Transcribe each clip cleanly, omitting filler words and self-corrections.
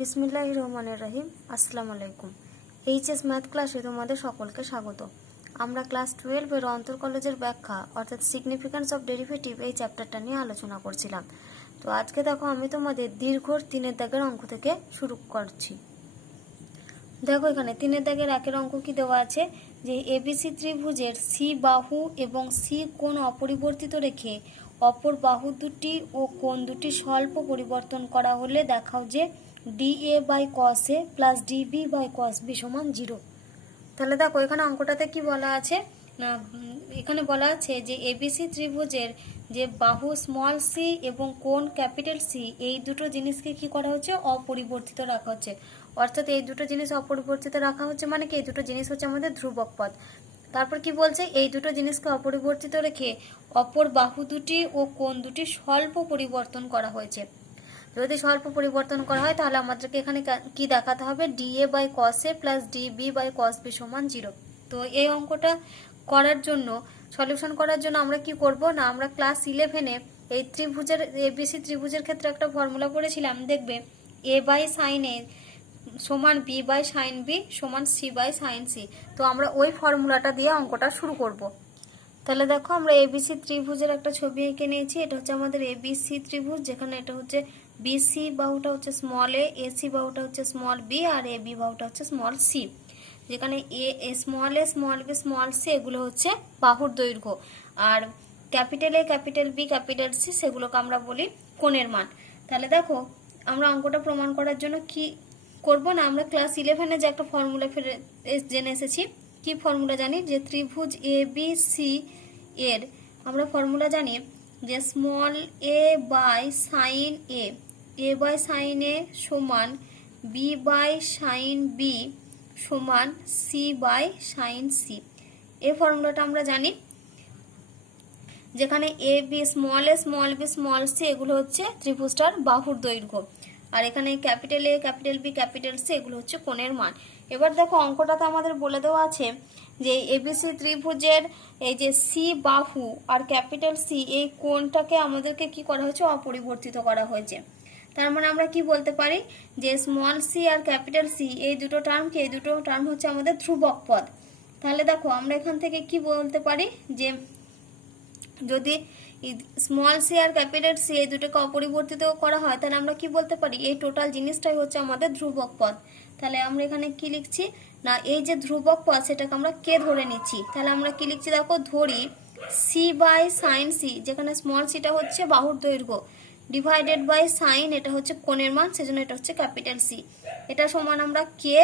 বিসমিল্লাহির রহমানির রহিম। আসসালামু আলাইকুম। এইচএস ম্যাথ ক্লাসে তোমাদের সকলকে স্বাগত। আমরা ক্লাস 12 এর অন্তর কলেজের ব্যাখ্যা অর্থাৎ সিগনিফিক্যান্স অফ ডেরিভেটিভ এই চ্যাপ্টারটা নিয়ে আলোচনা করছিলাম। তো আজকে দেখো আমি তোমাদের দীর্ঘর 3 দাগের অঙ্ক থেকে শুরু করছি। দেখো এখানে 3 দাগের 1 অঙ্ক কি দেওয়া আছে যে এবিসি ত্রিভুজের সি বাহু এবং সি কোণ অপরিবর্তিত রেখে অপর বাহু দুটি ও কোণ দুটি স্বল্প পরিবর্তন করা হলে দেখাও যে DA by cos A plus DB by cos B সমান 0। তাহলে দেখো এখানে অঙ্কটাতে কি বলা আছে না, এখানে বলা আছে যে এবিসি ত্রিভুজের যে বাহু স্মল সি এবং কোণ ক্যাপিটাল সি এই দুটো জিনিসকে কি করা হচ্ছে অপরিবর্তিত রাখা হচ্ছে। অর্থাৎ এই দুটো জিনিস অপরিবর্তিত রাখা হচ্ছে মানে কি এই দুটো জিনিস হচ্ছে আমাদের ধ্রুবক পদ। তারপর কি বলছে এই দুটো জিনিসকে অপরিবর্তিত রেখে অপর বাহু দুটি ও কোণ দুটি স্বল্প পরিবর্তন করা হয়েছে। যদি স্বল্প পরিবর্তন করা হয় তাহলে আমাদেরকে এখানে কি দেখাতে হবে DA by cos A plus DB by cos B সমান 0। তো এই অঙ্কটা করার জন্য সলিউশন করার জন্য আমরা কি করব না, আমরা ক্লাস 11-এ এই ত্রিভুজের এবিসি ত্রিভুজের ক্ষেত্রে একটা ফর্মুলা পড়েছিলাম, দেখবে A বাই সাইন A সমান B বাই সাইন B সমান C বাই সাইন C। তো আমরা ওই ফর্মুলাটা দিয়ে অঙ্কটা শুরু করব। তাহলে দেখো আমরা এবিসি ত্রিভুজের একটা ছবি এঁকে নিয়েছি। এটা হচ্ছে আমাদের এবিসি ত্রিভুজ, যেখানে এটা হচ্ছে বিসি বাহুটা হচ্ছে স্মল এ, এসি বাহুটা হচ্ছে স্মল বি, আর এবি বাহুটা হচ্ছে স্মল সি। যেখানে small A small B small C এগুলো হচ্ছে বাহুর দৈর্ঘ্য, আর capital A capital B capital C সেগুলোকে আমরা বলি কোণের মান। তাহলে দেখো আমরা অঙ্কটা প্রমাণ করার জন্য কি করব না, আমরা ক্লাস 11-এ যে একটা ফর্মুলা জেনে এসেছি। কি ফর্মুলা জানি যে ত্রিভুজ এ বি সি এর আমরা ফর্মুলা জানি যে small A by sine a by sine a সমান বি বাই সাইন বি সমান সি বাই সাইন সি। এই ফর্মুলাটা আমরা জানি, যেখানে a b small B small C এগুলো হচ্ছে ত্রিভুজটার বাহুর দৈর্ঘ্য, আর এখানে capital A capital B capital C এগুলো হচ্ছে কোণের মান। এবার দেখো অঙ্কটাতে আমাদের বলে দেওয়া আছে যে এবিসি ত্রিভুজের এই যে সি বাহু আর ক্যাপিটাল সি এই কোণটাকে আমাদেরকে কি করা হয়েছে অপরিবর্তিত করা হয়েছে। তার মানে আমরা কি বলতে পারি যে স্মল সি আর ক্যাপিটাল সি এই দুটো টার্ম হচ্ছে আমাদের ধ্রুবক পদ। তাহলে দেখো আমরা এখান থেকে কি বলতে পারি যে যদি স্মল সি আর ক্যাপিটাল সি এই দুটোকে অপরিবর্তিত করা হয় তাহলে আমরা কি বলতে পারি এই টোটাল জিনিসটাই হচ্ছে আমাদের ধ্রুবক পদ। তাহলে আমরা এখানে কি লিখছি না, এই যে ধ্রুবক পদ সেটাকে আমরা কে ধরে নিচ্ছি। তাহলে আমরা কি লিখছি দেখো, ধরি সি বাই সাইন সি, যেখানে স্মল সিটা হচ্ছে বাহুর দৈর্ঘ্য ডিভাইডেড বাই সাইন এটা হচ্ছে কোণের মান, সেজন্য এটা হচ্ছে ক্যাপিটাল সি। এটা সমান আমরা কে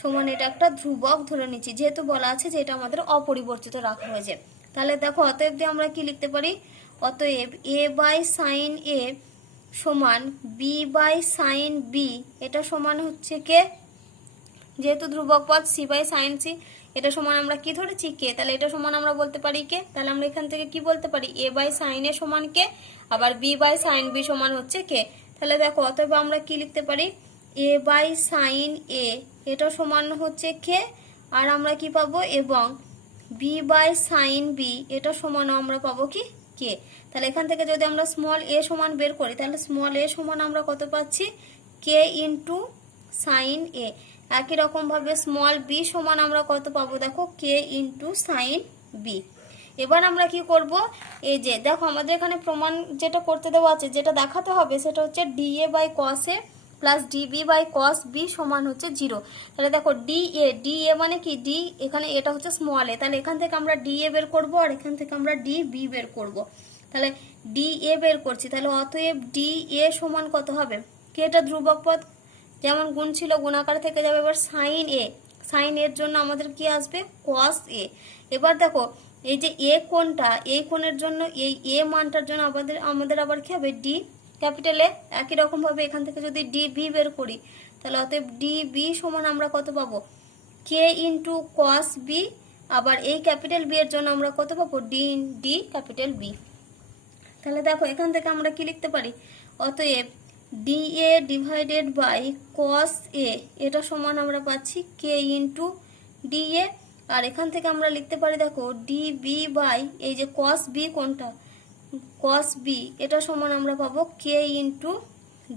সমান এটা একটা ধ্রুবক ধরে নিচ্ছি, যেহেতু বলা আছে যে এটা আমাদের অপরিবর্তিত রাখা হয়েছে। তাহলে দেখো অতএব দিয়ে আমরা কি লিখতে পারি, অতএব এ বাই সাইন এ সমান বি বাই সাইন বি, এটা সমান হচ্ছে কে, যেহেতু ধ্রুবক পদ সি বাই সাইন সি এটা সমান আমরা কি ধরেছি কে, তাহলে এটা সমান আমরা বলতে পারি কে। তাহলে আমরা এখান থেকে কি বলতে পারি এ বাই সাইন এ সমান কে, আবার বি বাই সাইন বি সমান হচ্ছে কে। তাহলে দেখো অতএব আমরা কি লিখতে পারি এ বাই সাইন এ এটা সমান হচ্ছে কে, আর আমরা কি পাবো এবং বি বাই সাইন বি এটা সমান আমরা পাবো কি কে। তাহলে এখান থেকে যদি আমরা স্মল এ সমান বের করি তাহলে স্মল এ সমান আমরা কত পাচ্ছি কে ইন্টু সাইন এ। একই রকম ভাবে স্মল বি সমান আমরা কত পাবো দেখো কে ইন্টু সাইন বি। এবার আমরা কি করব, এই যে দেখো আমাদের এখানে প্রমাণ যেটা করতে দেওয়া আছে যেটা দেখাতে হবে সেটা হচ্ছে DA by cos A plus DB by cos B সমান হচ্ছে 0। তাহলে দেখো ডিএ মানে কি ডি, এখানে এটা হচ্ছে স্মল এ, তাহলে এখান থেকে আমরা ডিএ বের করব আর এখান থেকে আমরা ডিবি বের করব। তাহলে ডিএ বের করছি, তাহলে অতএব ডিএ সমান কত হবে, কি এটা ধ্রুবক পদ যেমন গুণ ছিল গুণাকার থেকে যাবে। এবার সাইন এর জন্য আমাদের কি আসবে কস এ। এবার দেখো এই যে এ কোণটা এই কোণের জন্য এই এ মানটার জন্য আমাদের আবার কি হবে ডি ক্যাপিটাল এ। একই রকম ভাবে এখান থেকে যদি ডিবি বের করি তাহলে অতএব ডিবি সমান আমরা কত পাবো কে ইন্টু কস বি, আবার এই ক্যাপিটাল বি এর জন্য আমরা কত পাবো ডি ক্যাপিটাল বি। তাহলে দেখো এখান থেকে আমরা কি লিখতে পারি, অতএব DA divided by cos A এটা সমান আমরা পাচ্ছি কে ইন্টু ডিএ, আর এখান থেকে আমরা লিখতে পারি দেখো ডিবি বাই এই যে কস বি কোনটা কস বি এটা সমান আমরা পাবো কে ইন্টু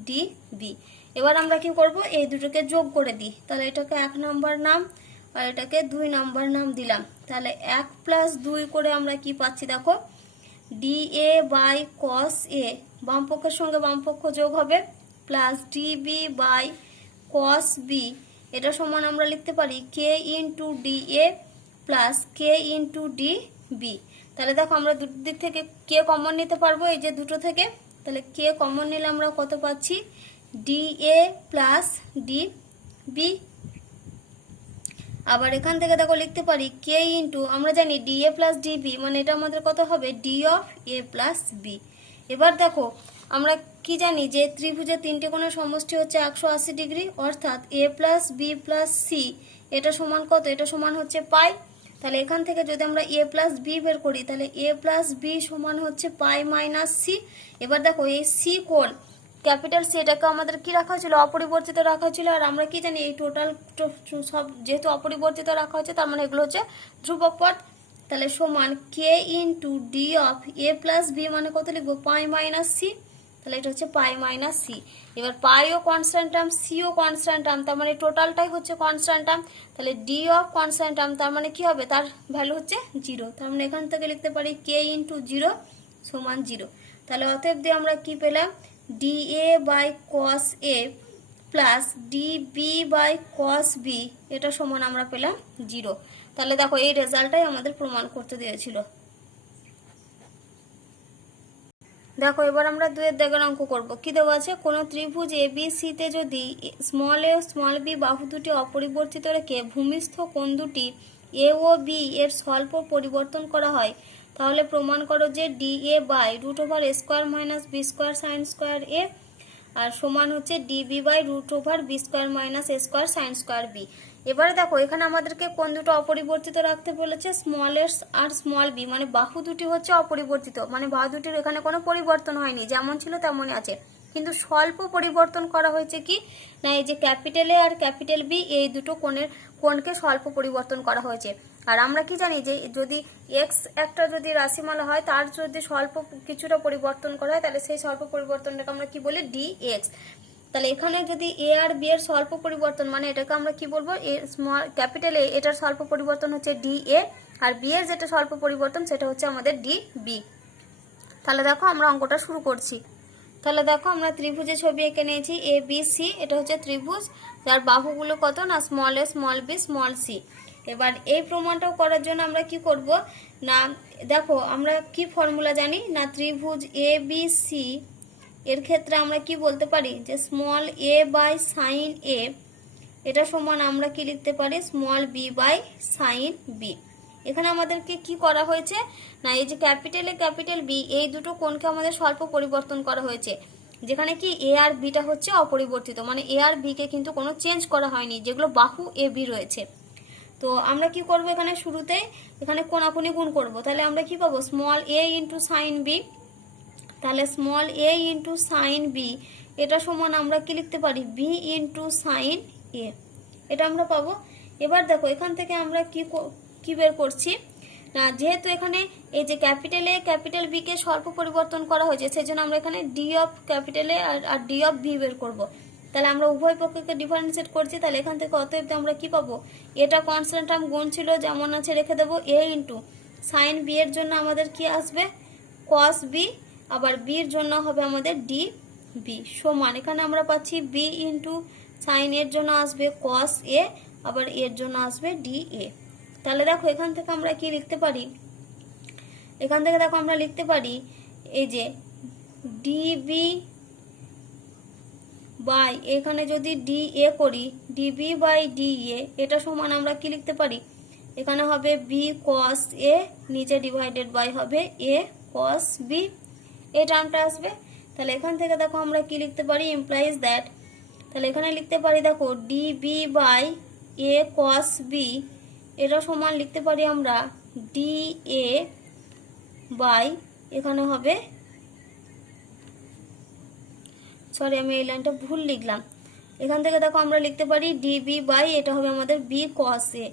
ডিবি। এবার আমরা কি করব, এই দুটোকে যোগ করে দিই। তাহলে এটাকে 1 নম্বর নাম আর এটাকে 2 নম্বর নাম দিলাম। তাহলে 1 + 2 করে আমরা কি পাচ্ছি দেখো, dA বাই cos A, বাম পক্ষের সঙ্গে বাম পক্ষ যোগ হবে, plus dB by cos B, এটা সমান আমরা লিখতে পারি k into dA plus k into dB। তাহলে দেখো আমরা দুটো দিক থেকে k কমন নিতে পারবো এই যে দুটো থেকে। তাহলে k কমন নিলে আমরা কত পাচ্ছি, dA প্লাস dB। আবার এখান থেকে দেখো লিখতে পারি k ইন্টু, আমরা জানি dA প্লাস dB মানে এটা আমাদের কত হবে, d of a plus b। এবার দেখো আমরা কি জানি যে ত্রিভুজের তিনটে কোণের সমষ্টি হচ্ছে 180 ডিগ্রি, অর্থাৎ a plus b plus c এটা সমান কত, এটা সমান হচ্ছে পাই। তাহলে এখান থেকে যদি আমরা a প্লাস b বের করি, তাহলে a প্লাস b সমান হচ্ছে পাই মাইনাস c। এবার দেখো এই c কোণ ক্যাপিটাল সি, এটাকে আমাদের কি রাখা হয়েছিল, অপরিবর্তিত রাখা হয়েছিল। আর আমরা কি জানি এই টোটাল সব যেহেতু অপরিবর্তিত রাখা হয়েছে, তার মানে এগুলো হচ্ছে ধ্রুবক পদ। তাহলে সমান কে into d of A plus B মানে কত লিখবো, পাই মাইনাস সি। তাহলে এটা হচ্ছে পাই মাইনাস সি। এবার পাইও কনস্ট্যান্ট টার্ম, সিও কনস্ট্যান্ট টার্ম, তার মানে টোটালটাই হচ্ছে কনস্ট্যান্ট টার্ম। তাহলে ডি অফ কনস্ট্যান্ট টার্ম তার মানে কি হবে, তার ভ্যালু হচ্ছে 0। তার মানে এখান থেকে লিখতে পারি কে ইন্টু 0 সমান 0। তাহলে অতএব দিয়ে আমরা কি পেলাম, dA by cos A plus dB by cos B এটা সমান আমরা পেলাম 0। তাহলে দেখো এই রেজাল্টটাই আমাদের প্রমাণ করতে দিয়েছিল। দেখো এবার আমরা 2 এর দাগের অঙ্ক করব। কি দেওয়া আছে, কোনো ত্রিভুজ ABC তে যদি স্মল a ও স্মল b বাহু দুটি অপরিবর্তিত রেখে ভূমিস্থ কোণ দুটি A ও B এর স্বল্প পরিবর্তন করা হয়, তাহলে প্রমাণ করো যে dA by √a square minus b square sine square a আর সমান হচ্ছে dB by √b square minus a square sine square b। এবারে দেখো এখানে আমাদেরকে কোণ দুটো অপরিবর্তিত রাখতে বলেছে, স্মল এ আর স্মল বি, মানে বাহু দুটি হচ্ছে অপরিবর্তিত, মানে বাহু দুটির এখানে কোনো পরিবর্তন হয়নি, যেমন ছিল তেমনই আছে। কিন্তু স্বল্প পরিবর্তন করা হয়েছে কি না, এই যে ক্যাপিটাল এ আর ক্যাপিটাল বি এই দুটো কোণকে স্বল্প পরিবর্তন করা হয়েছে। আর আমরা কি জানি যে যদি এক্স একটা যদি রাশিমালা হয়, তার যদি স্বল্প কিছুটা পরিবর্তন করা হয়, তাহলে সেই স্বল্প পরিবর্তনটাকে আমরা কি বলি, ডি এক্স। তাহলে এখানে যদি এ আর বি এর স্বল্প পরিবর্তন, মানে এটাকে আমরা কি বলবো, এ স্মল ক্যাপিটাল এ এটার স্বল্প পরিবর্তন হচ্ছে ডি এ, আর বি এর যেটা স্বল্প পরিবর্তন সেটা হচ্ছে আমাদের ডি বি। তাহলে দেখো আমরা অঙ্কটা শুরু করছি। তাহলে দেখো আমরা ত্রিভুজের ছবি এঁকে নিয়েছি এ বি সি, এটা হচ্ছে ত্রিভুজ যার বাহুগুলো কত না, small A small B small C. এবার এই প্রমাণটাও করার জন্য আমরা কি করব না, দেখো আমরা কি ফর্মুলা জানি না, ত্রিভুজ এ বি সি এর ক্ষেত্রে আমরা কি বলতে পারি যে small A by sine A এটা সমান আমরা কি লিখতে পারি, small B by sine B. এখানে আমাদেরকে কি করা হয়েছে না, এই যে ক্যাপিটাল এ ক্যাপিটাল বি এই দুটো কোণকে আমাদের স্বল্প পরিবর্তন করা হয়েছে, যেখানে কি এ আর বিটা হচ্ছে অপরিবর্তিত, মানে এ আর বি কে কিন্তু কোনো চেঞ্জ করা হয়নি, যেগুলো বাহু এ বি রয়েছে। তো আমরা কি করব, এখানে শুরুতে এখানে কোণাকুনি গুণ করব। তাহলে আমরা কি পাবো, স্মল এ ইন্টু সাইন বি, তাহলে স্মল এ ইন্টু সাইন বি এটা সমান আমরা কি লিখতে পারি, বি ইন্টু সাইন এ, এটা আমরা পাবো। এবার দেখো এখান থেকে আমরা কি বের করছি না, যেহেতু এখানে এই যে ক্যাপিটাল এ ক্যাপিটাল বি কে স্বল্প পরিবর্তন করা হয়েছে, সেই জন্য আমরা এখানে ডি অফ ক্যাপিটাল এ আর ডি অফ বি বের করব। তাহলে আমরা উভয় পক্ষকে ডিফারেন্সিয়েট করছি, তাহলে এখান থেকে অতএব আমরা কি পাবো, এটা কনস্ট্যান্ট টার্ম গুণ ছিল যেমন আছে রেখে দেবো, এ ইন্টু সাইন বি এর জন্য আমাদের কি আসবে, কস বি, আবার বির জন্য হবে আমাদের ডি বি সমান, এখানে আমরা পাচ্ছি বি ইন্টু সাইন এর জন্য আসবে কস এ, আবার এর জন্য আসবে ডি এ। তাহলে দেখো এখান থেকে আমরা কি লিখতে পারি, এখান থেকে দেখো আমরা লিখতে পারি এই যে ডিবি বাই, এখানে যদি ডি এ করি ডিবি বাই ডি এ এটা সমান আমরা কি লিখতে পারি, এখানে হবে বি কস এ, নিচে ডিভাইডেড বাই হবে এ কস বি, এই টার্মটা আসবে। তাহলে এখান থেকে দেখো আমরা কি লিখতে পারি, ইমপ্লাইজ দ্যাট, তাহলে এখানে লিখতে পারি দেখো DB by A cos B এটা সমান লিখতে পারি আমরা ডি এ বাই, এখানে হবে সরি আমি এই লাইনটা ভুল লিখলাম, এখান থেকে দেখো আমরা লিখতে পারি ডিবি বাই এটা হবে আমাদের বি কস এ,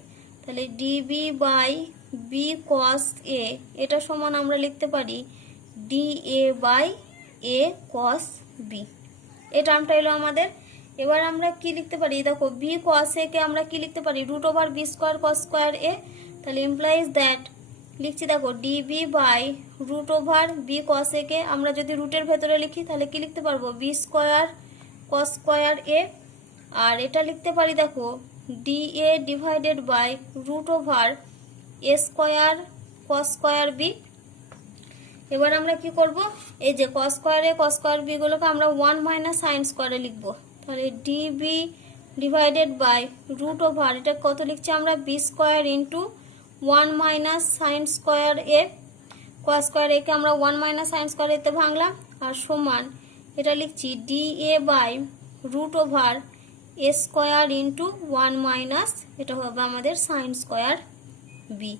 তাহলে DB by B cos A এটা সমান আমরা লিখতে পারি D A by A cos B, এই টার্মটা এলো আমাদের। এবার আমরা কি লিখতে পারি, দেখো বি কস এ কে আমরা কি লিখতে পারি, root over B square cos square A. তাহলে ইমপ্লাইজ দ্যাট, লিখছি দেখো DB by root over B cos A কে আমরা যদি রুটের ভেতরে লিখি তাহলে কি লিখতে পারবো, B square cos square A. আর এটা লিখতে পারি দেখো D A divided by root over A square cos square B. এবার আমরা কি করব, এই যে কস স্কোয়ারে কস স্কোয়ার বি গুলোকে আমরা 1 মাইনাস সাইন স্কোয়ারে লিখবো। তাহলে d B divided by root over, এটা কত লিখছি আমরা, B square into 1 minus sine square A, cos square একে আমরা 1 মাইনাস সাইন স্কোয়ার এতে ভাঙলাম, আর সমান এটা লিখছি D A by root over A square into 1 minus, এটা হবে আমাদের সাইন স্কোয়ার বি।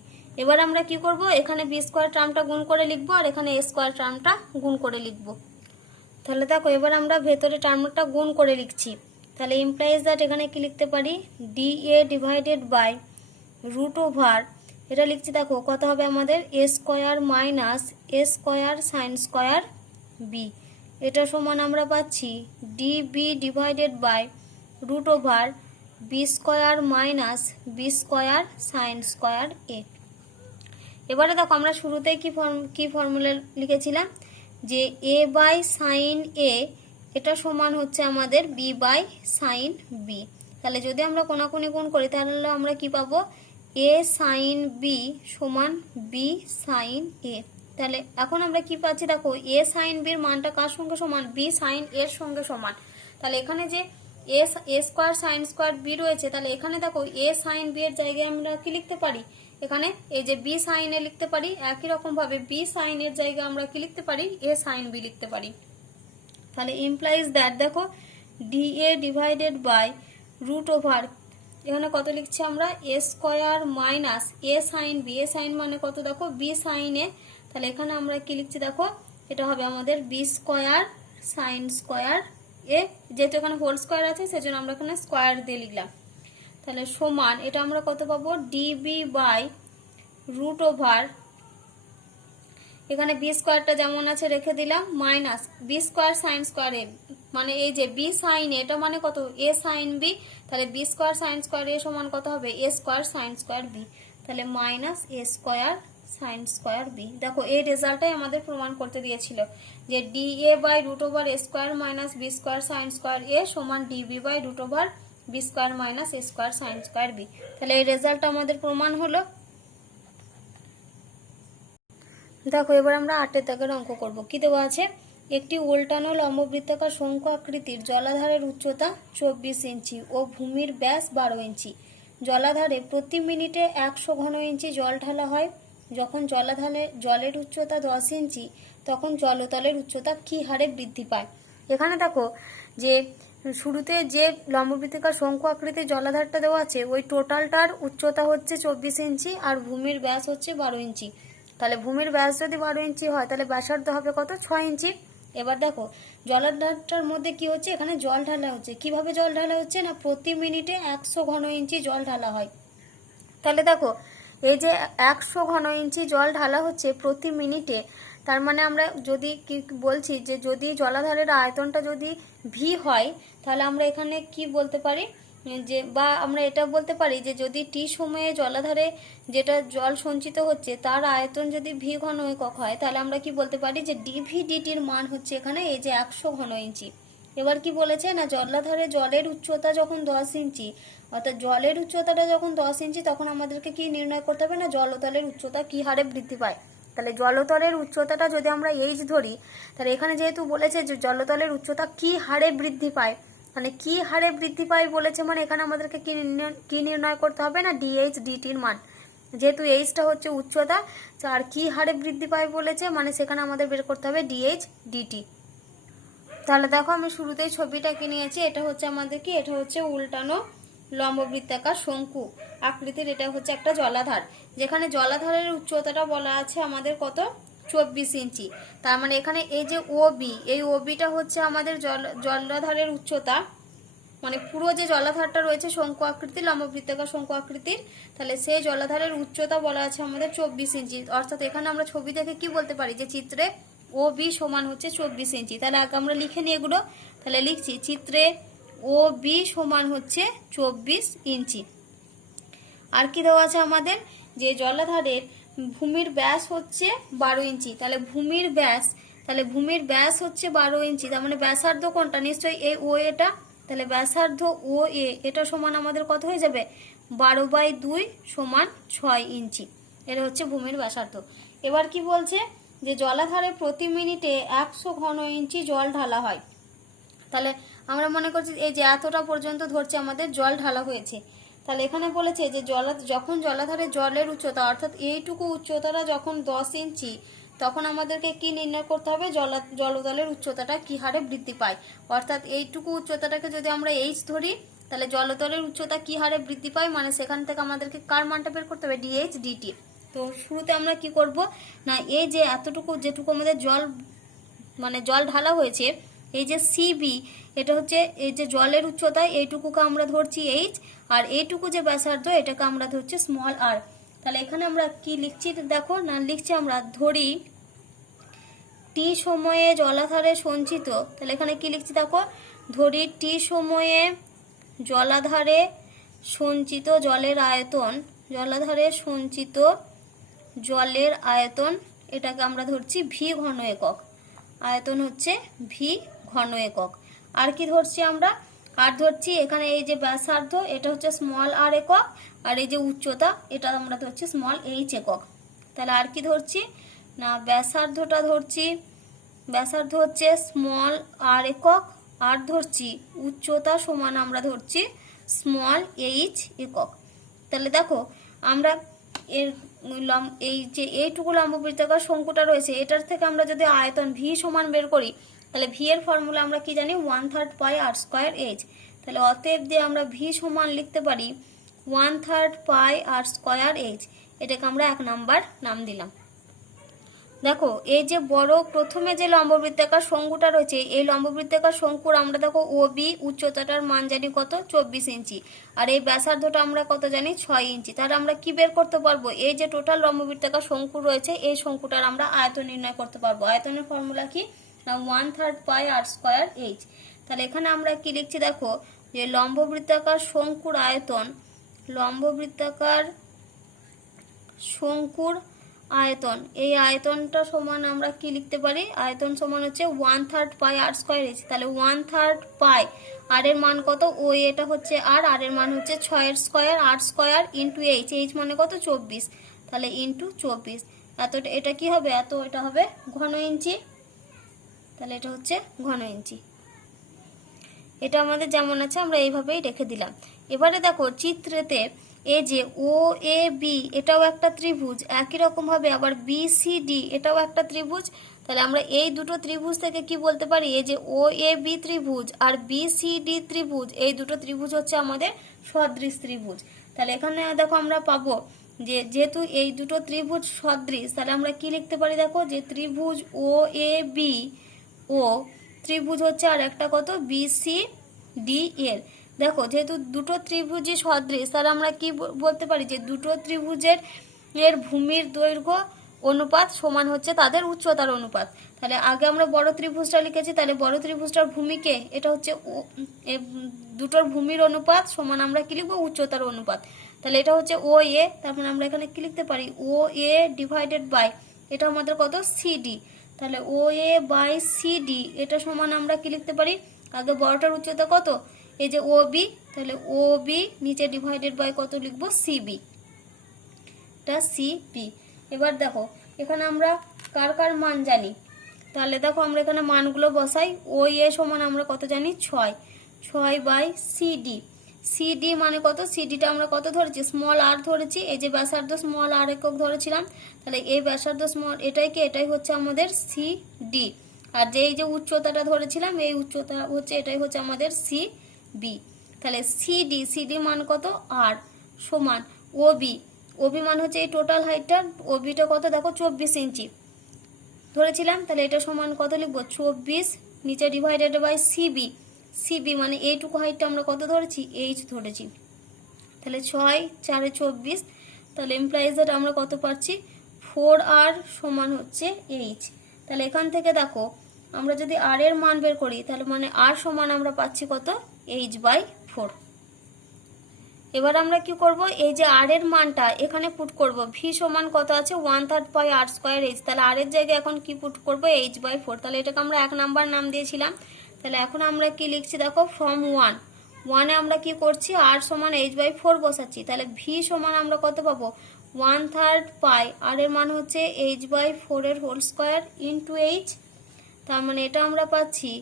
এবার আমরা কি করব, এখানে বি স্কোয়ার টার্মটা গুণ করে লিখবো আর এখানে এ স্কোয়ার টার্মটা গুণ করে লিখবো। তাহলে দেখো এবার আমরা ভেতরে টার্মটা গুণ করে লিখছি। তাহলে ইমপ্লাইজ দ্যাট এখানে কি লিখতে পারি, D A divided by root over, এটা লিখছি দেখো কত হবে আমাদের, A square minus A square sine square B. এটা সমান আমরা পাচ্ছি d B divided by root over B square minus B square sine square A. এবারে দেখো আমরা শুরুতেই কি ফর্মুলা লিখেছিলাম, যে এ বাই সাইন এ এটা সমান হচ্ছে আমাদের বি বাই সাইন বি। তাহলে যদি আমরা কোনাকুনি গুণ করি তাহলে আমরা কি পাবো, এ সাইন বি সমান বি সাইন এ। তাহলে এখন আমরা কি পাচ্ছি দেখো, এ সাইন বির মানটা কার সঙ্গে সমান, বি সাইন এর সঙ্গে সমান। তাহলে এখানে যে এ স্কোয়ার সাইন স্কোয়ার বি রয়েছে, তাহলে এখানে দেখো এ সাইন বি এর জায়গায় আমরা কি লিখতে পারি, এখানে এই যে বি সাইন এ লিখতে পারি, একই রকম ভাবে বি সাইন এর জায়গায় আমরা কি লিখতে পারি, এ সাইন বি লিখতে পারি। তাহলে ইমপ্লাইজ দ্যাট দেখো D A divided by root over, এখানে কত লিখছি আমরা, A square minus A sine B, A sine মানে কত দেখো বি সাইন এ। তাহলে এখানে আমরা কি লিখছি দেখো, এটা হবে আমাদের বি স্কোয়ার সাইন স্কোয়ার এ, যেহেতু এখানে হোল স্কোয়ার আছে সেজন্য আমরা এখানে স্কোয়ার দিয়ে লিখলাম। তাহলে সমান এটা আমরা কত পাবো, ডিবি বাই রুট ওভার, এখানে বি স্কোয়ারটা যেমন আছে রেখে দিলাম, minus B square sine square A, মানে এই যে বি সাইন এটা মানে কত, এ সাইন বি। তাহলে B square sine square A সমান কত হবে, A square sine square B. তাহলে minus A square sine square B. দেখো এই রেজাল্টটাই আমাদের প্রমাণ করতে দিয়েছিল যে d A by root over A square minus B square sine square A সমান DB by root over B square minus A square sine square B. তাহলে এই রেজাল্টটা আমাদের প্রমাণ হলো। দেখো এবার আমরা 8 দাগের অঙ্ক করব। কি দেওয়া আছে, একটি উল্টানো লম্ববৃত্তাকার শঙ্কু আকৃতির জলাধারের উচ্চতা 24 ইঞ্চি ও ভূমির ব্যাস 12 ইঞ্চি। জলাধারে প্রতি মিনিটে 100 ঘন ইঞ্চি জল ঢালা হয়। যখন জলের উচ্চতা 10 ইঞ্চি তখন জলতলের উচ্চতা কি হারে বৃদ্ধি পায়। এখানে দেখো যে শুরুতে যে লম্ববৃত্তাকার শঙ্কু আকৃতির জলাধারটা দেওয়া আছে ওই টোটালটার উচ্চতা হচ্ছে 24 ইঞ্চি আর ভূমির ব্যাস হচ্ছে 12 ইঞ্চি। তাহলে ভূমির ব্যাস যদি 12 ইঞ্চি হয় তাহলে ব্যাসার্ধ হবে কত, 6 ইঞ্চি। এবার দেখো জলাধারটার মধ্যে কি হচ্ছে, এখানে জল ঢালা হচ্ছে। কিভাবে জল ঢালা হচ্ছে না, প্রতি মিনিটে 100 ঘন ইঞ্চি জল ঢালা হয়। তাহলে দেখো এই যে 100 ঘন ইঞ্চি জল ঢালা হচ্ছে প্রতি মিনিটে, তার মানে আমরা যদি কি বলছি যে যদি জলাধারের আয়তনটা যদি ভি হয় তাহলে আমরা এখানে কি বলতে পারি, যে বা আমরা এটা বলতে পারি যে যদি টি সময়ে জলাধারে যেটা জল সঞ্চিত হচ্ছে তার আয়তন যদি ভি ঘন একক হয় তাহলে আমরা কি বলতে পারি যে ডিভি ডিটির মান হচ্ছে এখানে এই যে 100 ঘন ইঞ্চি। এবার কি বলেছে না, জলাধারে জলের উচ্চতা যখন 10 ইঞ্চি, অর্থাৎ জলের উচ্চতাটা যখন 10 ইঞ্চি তখন আমাদেরকে কি নির্ণয় করতে হবে না, জলতলের উচ্চতা কি হারে বৃদ্ধি পায়। তাহলে জলতলের উচ্চতাটা যদি আমরা এইচ ধরি, তাহলে এখানে যেহেতু বলেছে যে জলতলের উচ্চতা কি হারে বৃদ্ধি পায়, মানে কি হারে বৃদ্ধি পায় বলেছে, মানে এখানে আমাদেরকে কি নির্ণয় করতে হবে না, ডিএইচ ডিটির মান। যেহেতু এইচটা হচ্ছে উচ্চতা আর কি হারে বৃদ্ধি পায় বলেছে, মানে সেখানে আমাদের বের করতে হবে ডিএইচ ডিটি। তাহলে দেখো আমি শুরুতেই ছবিটা এঁকে নিয়েছি, এটা হচ্ছে আমাদের কি, এটা হচ্ছে উল্টানো লম্ববৃত্তাকার শঙ্কু আকৃতির, এটা হচ্ছে একটা জলাধার, যেখানে জলাধারের উচ্চতাটা বলা আছে আমাদের কত, 24 ইঞ্চি। তার মানে এখানে এই যে ওবি, এই ওবিটা হচ্ছে আমাদের জলাধারের উচ্চতা, মানে পুরো যে জলাধারটা রয়েছে শঙ্কু আকৃতির লম্ববৃত্তাকার শঙ্কু আকৃতির, তাহলে সেই জলাধারের উচ্চতা বলা আছে আমাদের 24 ইঞ্চি। অর্থাৎ এখানে আমরা ছবি দেখে কি বলতে পারি যে চিত্রে ও বি সমান হচ্ছে 24 ইঞ্চি। তাহলে আগে আমরা লিখে নিই এগুলো। তাহলে লিখছি চিত্রে ও বি সমান হচ্ছে 24 ইঞ্চি। আর কি দেওয়া আছে আমাদের, যে জলাধারের ভূমির ব্যাস হচ্ছে 12 ইঞ্চি। তাহলে ভূমির ব্যাস হচ্ছে 12 ইঞ্চি, তার মানে ব্যাসার্ধ কোনটা, নিশ্চয়ই এই ও এটা। তাহলে ব্যাসার্ধ ও এ এটা সমান আমাদের কত হয়ে যাবে, 12/2 সমান 6 ইঞ্চি। এটা হচ্ছে ভূমির ব্যাসার্ধ। এবার কি বলছে, যে জলাধারে প্রতি মিনিটে 100 ঘন ইঞ্চি জল ঢালা হয়। তাহলে আমরা মনে করছি এই যে এতটা পর্যন্ত ধরছে আমাদের জল ঢালা হয়েছে। তাহলে এখানে বলেছে যে যখন জলাধারে জলের উচ্চতা অর্থাৎ এইটুকু উচ্চতাটা যখন 10 ইঞ্চি, তখন আমাদেরকে কি নির্ণয় করতে হবে, জলতলের উচ্চতাটা কি হারে বৃদ্ধি পায়। অর্থাৎ এইটুকু উচ্চতাটাকে যদি আমরা এইচ ধরি, তাহলে জলতলের উচ্চতা কি হারে বৃদ্ধি পায়, মানে সেখান থেকে আমাদেরকে কার মানটা বের করতে হবে, ডিএইচ ডিটি। তো শুরুতে আমরা কি করব না, এই যে এতটুকু যেটুকু আমাদের জল ঢালা হয়েছে, এই যে সিবি এটা হচ্ছে এই যে জলের উচ্চতা, এইটুকুকে আমরা ধরছি এইচ, আর এইটুকু যে ব্যাসার্ধ এটাকে আমরা ধরছি স্মল আর। তাহলে এখানে আমরা কি লিখছি দেখো না, লিখছি আমরা ধরি টি সময়ে জলাধারে সঞ্চিত। তাহলে এখানে কি লিখছি দেখো, ধরি টি সময়ে জলাধারে সঞ্চিত জলের আয়তন, এটাকে আমরা ধরছি ভি ঘন একক। আয়তন হচ্ছে ভি ঘন একক। আর কি ধরছি আমরা, আর ধরছি এখানে এই যে ব্যাসার্ধ এটা হচ্ছে স্মল আর একক, আর এই যে উচ্চতা এটা আমরা ধরছি স্মল এইচ একক। তাহলে আর কি ধরছি না, ব্যাসার্ধ হচ্ছে স্মল আর একক, আর ধরছি উচ্চতা সমান আমরা ধরছি স্মল এইচ একক। তাহলে দেখো আমরা এই যে এইটুকু লম্ববৃত্তাকার শঙ্কুটা রয়েছে, এটার থেকে আমরা যদি আয়তন ভি সমান বের করি, তাহলে ভি এর ফর্মুলা আমরা কি জানি, 1/3 পাই আর স্কোয়ার এইচ। তাহলে অতএব দিয়ে আমরা ভি সমান লিখতে পারি 1/3 পাই আর স্কোয়ার এইচ। এটাকে আমরা 1 নাম্বার নাম দিলাম। দেখো এই যে বড় প্রথমে যে লম্ববৃত্তাকার শঙ্কুটা রয়েছে, এই লম্ববৃত্তাকার শঙ্কুর আমরা দেখো ওবি উচ্চতাটার মান জানি কত, 24 ইঞ্চি, আর এই ব্যাসার্ধটা আমরা কত জানি, 6 ইঞ্চি। তাহলে আমরা কি বের করতে পারবো, এই যে টোটাল লম্ববৃত্তাকার শঙ্কু রয়েছে এই শঙ্কুটার আমরা আয়তন নির্ণয় করতে পারবো। আয়তনের ফর্মুলা কি না, 1/3 পাই আর স্কোয়ার এইচ। তাহলে এখানে আমরা কি লিখছি দেখো, যে লম্ববৃত্তাকার শঙ্কুর আয়তন, এই আয়তনটা সমান আমরা কি লিখতে পারি, আয়তন সমান হচ্ছে 1/3 পাই আর স্কোয়ার এইচ। তাহলে 1/3 পাই, আর এর মান কত, ও এটা হচ্ছে আর এর মান হচ্ছে 6 এর স্কোয়ার, আর স্কোয়ার ইন্টু এইচ, এইচ মানে কত 24, তাহলে ইন্টু 24, এটা কি হবে, এটা হবে ঘন ইঞ্চি। তাহলে এটা হচ্ছে ঘন ইঞ্চি। এটা আমাদের যেমন আছে আমরা এইভাবেই রেখে দিলাম। এবারে দেখো চিত্রেতে এই যে ও এ বি এটাও একটা ত্রিভুজ, একই রকম ভাবে আবার বি সি ডি এটাও একটা ত্রিভুজ। তাহলে আমরা এই দুটো ত্রিভুজ থেকে কি বলতে পারি, এই যে ও এ বি ত্রিভুজ আর বি সি ডি ত্রিভুজ, এই দুটো ত্রিভুজ হচ্ছে আমাদের সদৃশ ত্রিভুজ। তাহলে এখানে দেখো আমরা পাবো যে যেহেতু এই দুটো ত্রিভুজ সদৃশ, তাহলে আমরা কি লিখতে পারি দেখো, যে ত্রিভুজ ও এ বি ও ত্রিভুজ হচ্ছে আর একটা কত, বি সি ডি এর। দেখো যেহেতু দুটো ত্রিভুজই সদৃশ, তাহলে আমরা কি বলতে পারি, যে দুটো ত্রিভুজের ভূমির দৈর্ঘ্য অনুপাত সমান হচ্ছে তাদের উচ্চতার অনুপাত। তাহলে আগে আমরা বড় ত্রিভুজটা লিখেছি, তাহলে বড় ত্রিভুজটার ভূমিকে এটা হচ্ছে দুটোর ভূমির অনুপাত সমান আমরা কি লিখবো, উচ্চতার অনুপাত। তাহলে এটা হচ্ছে ও এ, তারপরে আমরা এখানে কি লিখতে পারি, ও এ ডিভাইডেড বাই এটা আমাদের কত, সিডি। তাহলে ও এ বাই সিডি এটা সমান আমরা কি লিখতে পারি, আগে বড়টার উচ্চতা কত, এই যে ও বি, তাহলে ও বি নিচে ডিভাইডেড বাই কত লিখবো, সিবি, এটা সিবি। এবার দেখো এখানে আমরা কার কার মান জানি, তাহলে দেখো আমরা এখানে মানগুলো বসাই। ও এ সমান আমরা কত জানি, 6 বাই সিডি, সিডি মানে কত, সিডিটা আমরা কত ধরেছি, স্মল আর ধরেছি, এই যে ব্যাসার্ধ স্মল আর একক ধরেছিলাম। তাহলে এই ব্যাসার্ধ স্মল এটাই হচ্ছে আমাদের সিডি, আর যে এই যে উচ্চতাটা ধরেছিলাম এই উচ্চতা হচ্ছে এটাই হচ্ছে আমাদের সিবি। তাহলে সিডি মান কত, আর সমান ওবি মান হচ্ছে এই টোটাল হাইটটা, ওবিটা কত দেখো 24 ইঞ্চি ধরেছিলাম। তাহলে এটা সমান কত লিখবো, 24 নিচে ডিভাইডেড বাই সিবি মানে এইটুকু হাইটটা আমরা কত ধরেছি, এইচ ধরেছি। তাহলে 6 4 24, তাহলে ইমপ্লাইজ দ্যাট আমরা কত পাচ্ছি, 4r সমান হচ্ছে এইচ। তাহলে এখান থেকে দেখো আমরা যদি আর এর মান বের করি, তাহলে মানে আর সমান আমরা পাচ্ছি কত, h/4। এবার আমরা কি করব, এই যে r এর মানটা এখানে পুট করব। v সমান কত আছে 1/3 পাই r স্কয়ার h, তাহলে r এর জায়গায় এখন কি পুট করব h/4। তাহলে এটাকে আমরা 1 নাম্বার নাম দিয়েছিলাম। তাহলে এখন আমরা কি লিখছি দেখো, ফ্রম 1 এ আমরা কি করছি, r সমান h/4 বসাচ্ছি। তাহলে v সমান আমরা কত পাবো 1/3 পাই, r এর মান হচ্ছে h/4 এর হোল স্কয়ার ইন্টু h। তার মানে এটা আমরা পাচ্ছি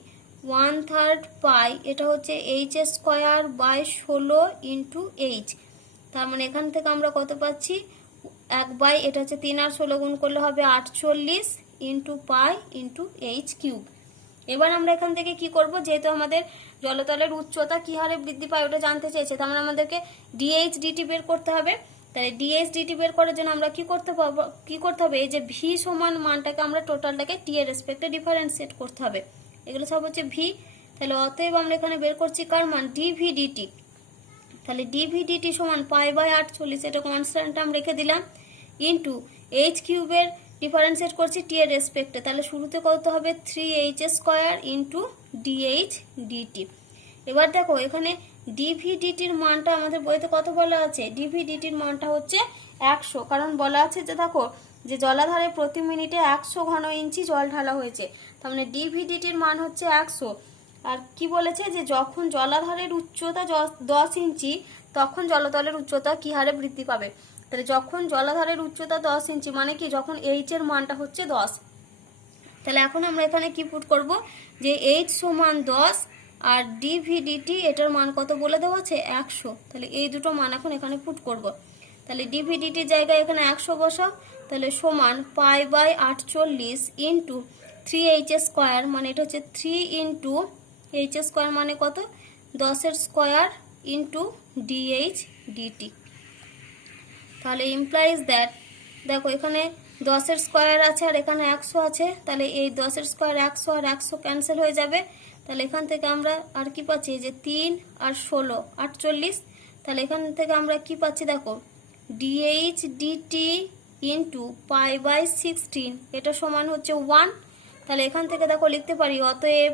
1/3 পাই, এটা হচ্ছে h square by 16 into h। তার মানে এখান থেকে আমরা কত পাচ্ছি 1 এটা হচ্ছে 3 আর 16 গুণ করলে হবে 48 into pi into h cube. এবার আমরা এখান থেকে কি করব, যেহেতু আমাদের জলতলের উচ্চতা কি হারে বৃদ্ধি পায় ওটা জানতে চেয়েছে, তার মানে আমাদেরকে dh dt বের করতে হবে। তাহলে dh dt বের করার জন্য আমরা কি করতে হবে, এই যে v সমান মানটাকে আমরা টোটালটাকে t এর রেসপেক্টে ডিফারেন্সিয়েট করতে হবে। এগুলো সব হচ্ছে v। তাহলে অতএব আমরা এখানে বের করছি কার মান, dv dt। তাহলে dv dt সমান π/48, এটা কনস্ট্যান্ট টার্ম রেখে দিলাম, ইন্টু h কিউবের ডিফারেন্সিয়েট করছি t এর রেসপেক্টে। তাহলে শুরুতে কত হবে 3h square into dh dt। এবার দেখো এখানে dv dt এর মানটা আমাদের বইতে কত বলা আছে, dv dt এর মানটা হচ্ছে 100, কারণ বলা আছে যে দেখো যে জলাধারে প্রতি মিনিটে 100 ঘন ইঞ্চি জল ঢালা হয়েছে। তার মানে dv dt এর মান হচ্ছে 100। আর কি বলেছে যে যখন জলাধারের উচ্চতা 10 ইঞ্চি তখন জলতলের উচ্চতা কি হারে বৃদ্ধি পাবে। তাহলে যখন জলাধারের উচ্চতা 10 ইঞ্চি মানে কি, যখন h এর মানটা হচ্ছে 10। তাহলে এখন আমরা এখানে কি পুট করব, যে h সমান 10 আর dv dt এটার মান কত বলে দেওয়া আছে 100। তাহলে এই দুটো মান এখন এখানে পুট করব। তাহলে dv dt জায়গায় এখানে 100 বসাও, তাহলে সমান π/48 ইন্টু 3h স্কয়ার, মানে এটা হচ্ছে 3 ইন্টু h স্কয়ার মানে কত 10 এর স্কয়ার ইন্টু dh dt। তাহলে ইমপ্লাইজ দ্যাট, দেখো এখানে 10 এর স্কয়ার আছে আর এখানে 100 আছে, তাহলে এই 10 এর স্কয়ার 100 আর 100 ক্যান্সেল হয়ে যাবে। তাহলে এখান থেকে আমরা আর কি পাচ্ছি, যে 3 আর 16 48। তাহলে এখান থেকে আমরা কি পাচ্ছি দেখো, dh dt ইন্টু π/16, এটা সমান হচ্ছে 1। তাহলে এখান থেকে দেখো লিখতে পারি অতএব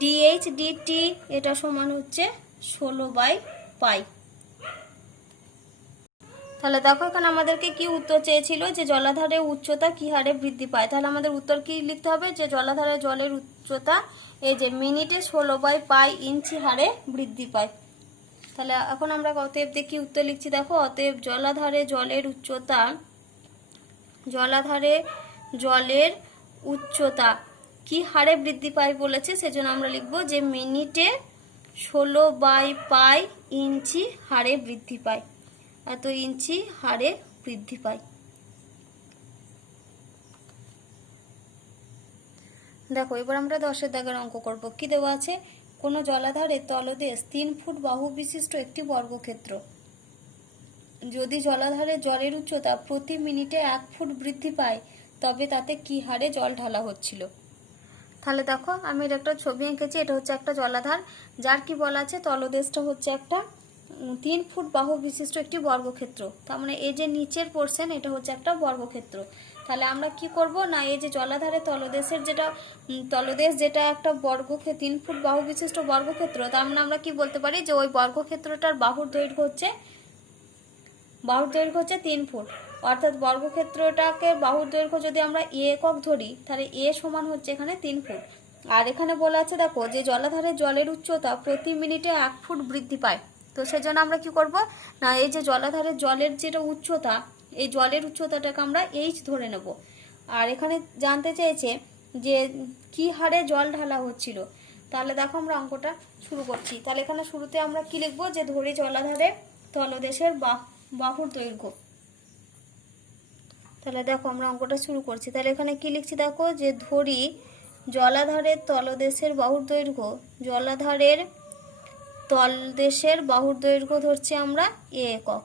dh dt এটা সমান হচ্ছে 16/π। তাহলে দেখো এখানে আমাদেরকে কি উত্তর চেয়েছিল, যে জলাধারের উচ্চতা কি হারে বৃদ্ধি পায়। তাহলে আমাদের উত্তর কি লিখতে হবে, যে জলাধারে জলের উচ্চতা এই যে মিনিটে 16/π ইঞ্চি হারে বৃদ্ধি পায়। তাহলে এখন আমরা অতএব দেখি উত্তর লিখছি, দেখো অতএব জলাধারে জলের উচ্চতা কি হারে বৃদ্ধি পায় বলেছে, সেজন্য আমরা লিখবো যে মিনিটে 16/π ইঞ্চি হারে বৃদ্ধি পায়, এত ইঞ্চি হারে বৃদ্ধি পায়। দেখো এবার আমরা 10 দাগের অঙ্ক করব। কি দেওয়া আছে, কোনো জলাধারের তলদেশ 3 ফুট বাহু বিশিষ্ট একটি বর্গক্ষেত্র। যদি জলাধারের জলের উচ্চতা প্রতি মিনিটে 1 ফুট বৃদ্ধি পায় তবে তাতে কি হারে জল ঢালা হচ্ছিল। তাহলে দেখো আমি এর একটা ছবি এঁকেছি, এটা হচ্ছে একটা জলাধার যার কি বলা আছে, তলদেশটা হচ্ছে একটা 3 ফুট বাহু বিশিষ্ট একটি বর্গক্ষেত্র। তার মানে এই যে নিচের পোর্শন এটা হচ্ছে একটা বর্গক্ষেত্র। তাহলে আমরা কি করব না, এই যে জলাধারে তলদেশ যেটা একটা 3 ফুট বাহু বিশিষ্ট বর্গক্ষেত্র, তার মানে আমরা কি বলতে পারি, যে ওই বর্গক্ষেত্রটার বাহুর দৈর্ঘ্য হচ্ছে 3 ফুট। অর্থাৎ বর্গক্ষেত্রটাকে বাহুর দৈর্ঘ্য যদি আমরা a একক ধরি, তাহলে a সমান হচ্ছে এখানে 3 ফুট। আর এখানে বলা আছে দেখো যে জলাধারের জলের উচ্চতা প্রতি মিনিটে 1 ফুট বৃদ্ধি পায়। তো সেজন্য আমরা কি করব না, এই যে জলাধারের জলের যেটা উচ্চতা, এই জলের উচ্চতাটাকে আমরা h ধরে নেব। আর এখানে জানতে চেয়েছে যে কি হারে জল ঢালা হচ্ছিল। তাহলে দেখো আমরা অঙ্কটা শুরু করছি। তাহলে এখানে শুরুতে আমরা কি লিখব, যে ধরি জলাধারে তলদেশের বাহুর দৈর্ঘ্য। তাহলে দেখো আমরা অঙ্কটা শুরু করছি। তাহলে এখানে কি লিখছি দেখো, যে ধরি জলাধারের তলদেশের বাহুর দৈর্ঘ্য, জলাধারের তলদেশের বাহুর দৈর্ঘ্য ধরছি আমরা a একক।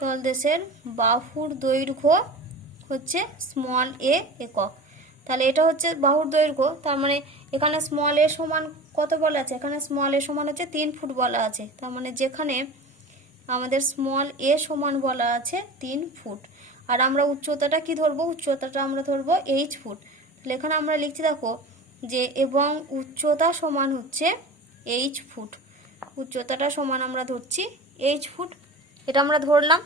তলদেশের বাহুর দৈর্ঘ্য হচ্ছে স্মল a একক। তাহলে এটা হচ্ছে বাহুর দৈর্ঘ্য, তার মানে এখানে স্মল a সমান কত বলা আছে, এখানে স্মল a সমান হচ্ছে 3 ফুট বলা আছে। তার মানে যেখানে আমাদের স্মল a সমান বলা আছে 3 ফুট, আর আমরা উচ্চতাটা কি ধরবো, উচ্চতাটা আমরা ধরবো h ফুট। তাহলে এখানে আমরা লিখছি দেখো যে এবং উচ্চতা সমান হচ্ছে এইচ ফুট, উচ্চতাটা সমান আমরা ধরছি এইচ ফুট, এটা আমরা ধরলাম।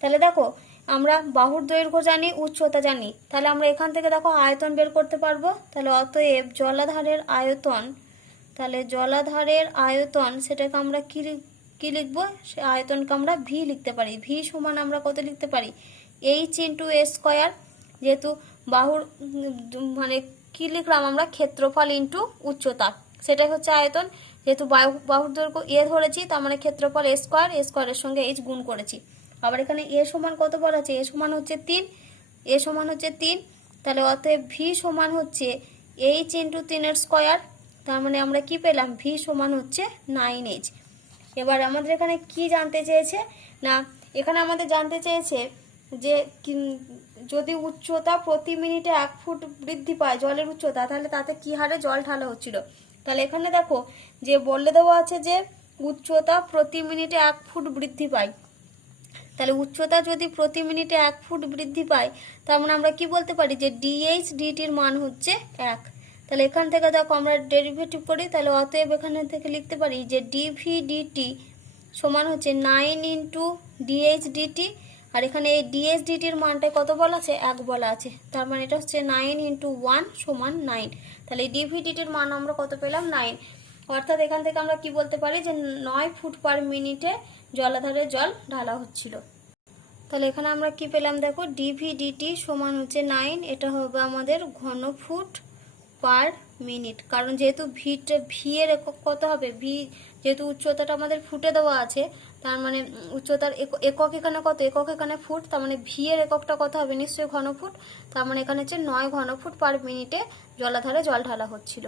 তাহলে দেখো আমরা বাহুর দৈর্ঘ্য জানি, উচ্চতা জানি, তাহলে আমরা এখান থেকে দেখো আয়তন বের করতে পারবো। তাহলে অতএব জলাধারের আয়তন, তাহলে জলাধারের আয়তন সেটাকে আমরা কি লিখবো, সে আয়তনকে আমরা ভি লিখতে পারি। ভি সমান আমরা কত লিখতে পারি, এইচ ইন্টু এ স্কোয়ার, যেহেতু বাহুর মানে কি লিখলাম আমরা, ক্ষেত্রফল ইন্টু উচ্চতা, সেটাই হচ্ছে আয়তন। যেহেতু বাহুর দৈর্ঘ্য এ ধরেছি, তার মানে ক্ষেত্রফল এ স্কোয়ারের সঙ্গে এইচ গুণ করেছি। আবার এখানে এ সমান কত বলা আছে, এ সমান হচ্ছে 3, এ সমান হচ্ছে 3, তাহলে অতএব ভি সমান হচ্ছে এইচ ইন্টু 3 স্কোয়ার, তার মানে আমরা কি পেলাম, ভি সমান হচ্ছে 9h। এবার আমাদের এখানে কি জানতে চেয়েছে না, এখানে আমাদের জানতে চেয়েছে যে যদি উচ্চতা প্রতি মিনিটে 1 ফুট বৃদ্ধি পায় জলের উচ্চতা, তাহলে তাতে কি হারে জল ঢালা হচ্ছিল। তাহলে এখানে দেখো যে বলে দেওয়া আছে যে উচ্চতা প্রতি মিনিটে 1 ফুট বৃদ্ধি পায়, তাহলে উচ্চতা যদি প্রতি মিনিটে 1 ফুট বৃদ্ধি পায়, তার মানে আমরা কি বলতে পারি যে ডিএইচ ডিটির মান হচ্ছে 1। তাহলে এখান থেকে দেখো আমরা ডেরিভেটিভ করি, তাহলে অতএব এখানে থেকে লিখতে পারি যে ডিভি ডিটি সমান হচ্ছে 9 ইন্টু ডিএইচ ডিটি, আর এখানে এই ডিএইচ ডিটির মানটা কত বলা আছে, 1 বলা আছে, তার মানে এটা হচ্ছে 9 ইন্টু 1 সমান 9। তাহলে এই ডিভি ডিটির মান আমরা কত পেলাম, 9। অর্থাৎ এখান থেকে আমরা কি বলতে পারি যে 9 ফুট পার মিনিটে জলাধারে জল ঢালা হচ্ছিল। তাহলে এখানে আমরা কি পেলাম দেখো, ডিভি ডিটি সমান হচ্ছে 9, এটা হবে আমাদের ঘন ফুট পার মিনিট। কারণ যেহেতু ভি এর একক কত হবে, ভি যেহেতু উচ্চতাটা আমাদের ফুটে দেওয়া আছে, তার মানে উচ্চতার একক এখানে কত, একক এখানে ফুট, তার মানে ভি এর এককটা কত হবে, নিশ্চয়ই ঘন ফুট, তার মানে এখানে হচ্ছে 9 ঘন ফুট পার মিনিটে জলাধারে জল ঢালা হচ্ছিল।